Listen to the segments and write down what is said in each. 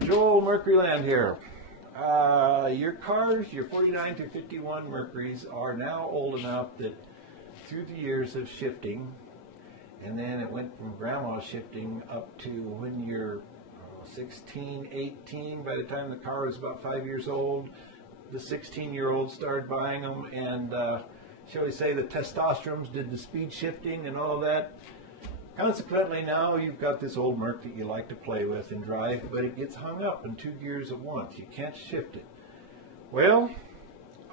Joel, Mercury Land here. Your cars, your 49 through 51 Mercurys, are now old enough that through the years of shifting, and then it went from grandma shifting up to when you're 16, 18, by the time the car was about 5 years old, the 16-year-olds started buying them, and shall we say the testosterone did the speed shifting and all that. Consequently, now you've got this old Merc that you like to play with and drive, but it gets hung up in 2 gears at once. You can't shift it. Well,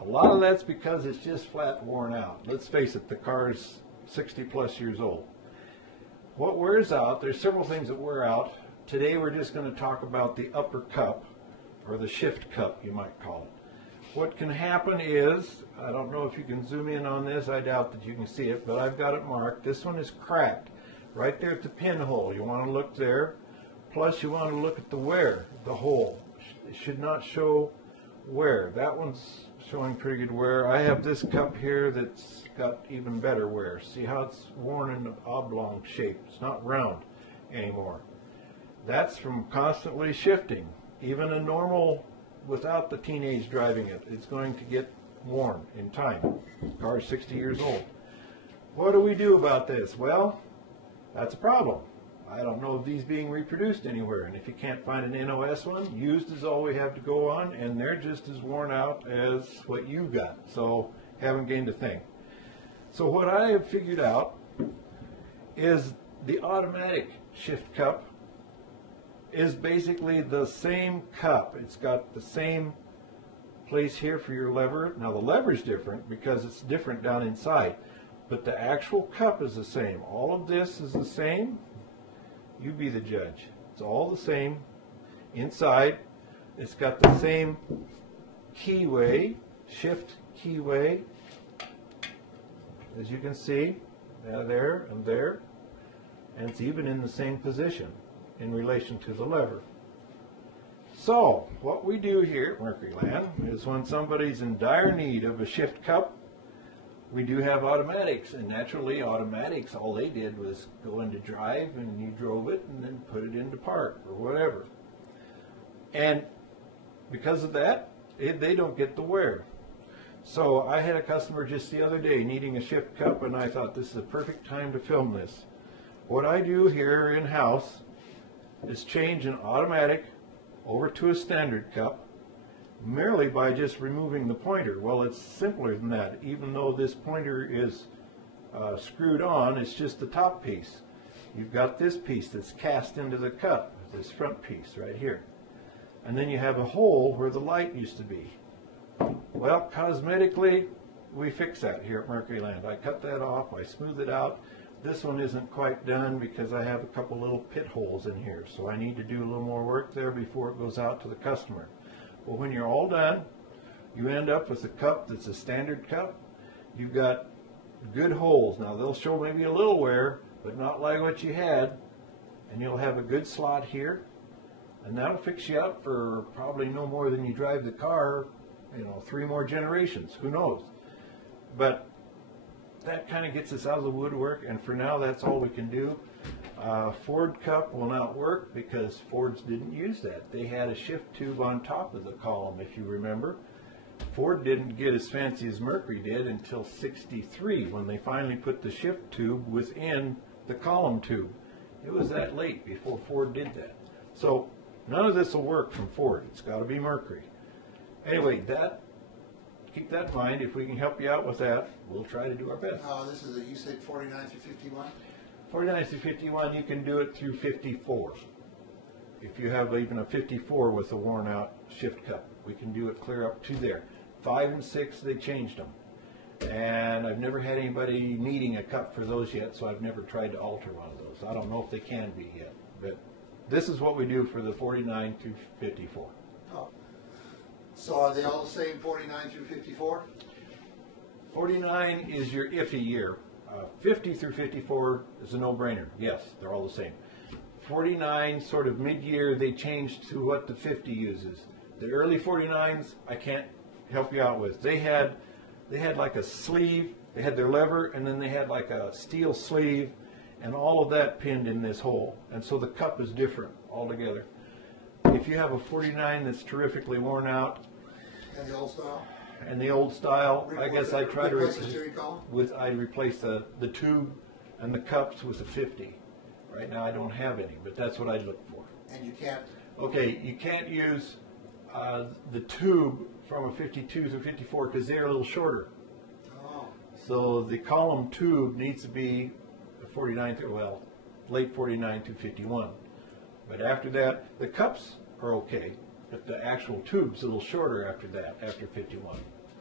a lot of that's because it's just flat worn out. Let's face it, the car's 60 plus years old. What wears out, there's several things that wear out. Today we're just going to talk about the upper cup, or the shift cup you might call it. What can happen is, I don't know if you can zoom in on this, I doubt that you can see it, but I've got it marked. This one is cracked. Right there at the pinhole, you want to look there. Plus you want to look at the wear, the hole. It should not show wear. That one's showing pretty good wear. I have this cup here that's got even better wear. See how it's worn in an oblong shape. It's not round anymore. That's from constantly shifting. Even a normal, without the teenage driving it, it's going to get worn in time. The car's 60 years old. What do we do about this? Well, that's a problem. I don't know of these being reproduced anywhere, and if you can't find an NOS one, used is all we have to go on, and they're just as worn out as what you got, so haven't gained a thing. So what I have figured out is the automatic shift cup is basically the same cup. It's got the same place here for your lever. Now the lever is different because it's different down inside, but the actual cup is the same. All of this is the same. You be the judge. It's all the same inside. It's got the same keyway, shift keyway, as you can see, there and there, and it's even in the same position in relation to the lever. So what we do here at Mercury Land is when somebody's in dire need of a shift cup, we do have automatics, and naturally automatics, all they did was go into drive and you drove it and then put it into park or whatever. And because of that, they don't get the wear. So I had a customer just the other day needing a shift cup, and I thought this is a perfect time to film this. What I do here in-house is change an automatic over to a standard cup merely by just removing the pointer. Well, it's simpler than that. Even though this pointer is screwed on, it's just the top piece. You've got this piece that's cast into the cup, this front piece right here. And then you have a hole where the light used to be. Well, cosmetically, we fix that here at Mercury Land. I cut that off, I smooth it out. This one isn't quite done because I have a couple little pit holes in here, so I need to do a little more work there before it goes out to the customer. Well, when you're all done, you end up with a cup that's a standard cup. You've got good holes. Now, they'll show maybe a little wear, but not like what you had. And you'll have a good slot here. And that'll fix you up for probably no more than you drive the car, 3 more generations. Who knows? But that kind of gets us out of the woodwork, and for now, that's all we can do. Ford cup will not work because Fords didn't use that. They had a shift tube on top of the column, if you remember. Ford didn't get as fancy as Mercury did until '63 when they finally put the shift tube within the column tube. It was that late before Ford did that. So none of this will work from Ford. It's got to be Mercury. Anyway, keep that in mind. If we can help you out with that, we'll try to do our best. This is you said 49 through 51? 49 through 51, you can do it through 54. If you have even a 54 with a worn out shift cup, we can do it clear up to there. 5 and 6, they changed them. And I've never had anybody needing a cup for those yet, so I've never tried to alter one of those. I don't know if they can be yet, but this is what we do for the 49 through 54. Oh. So are they all the same, 49 through 54? 49 is your iffy year. 50 through 54 is a no-brainer. Yes, they're all the same. 49, sort of mid-year, they changed to what the 50 uses. The early 49s, I can't help you out with. They had like a sleeve, they had their lever, and then they had like a steel sleeve, and all of that pinned in this hole. And so the cup is different altogether. if you have a 49 that's terrifically worn out And the old style? and the old style, I guess I try to Replace the steering column? I'd replace the tube and the cups with a 50. Right now I don't have any, but that's what I'd look for. And you can't, Okay, you can't use the tube from a 52 to 54 because they're a little shorter. oh, So the column tube needs to be a 49 to, well, late 49 to 51. But after that, the cups are okay, but the actual tube's a little shorter after that, after 51.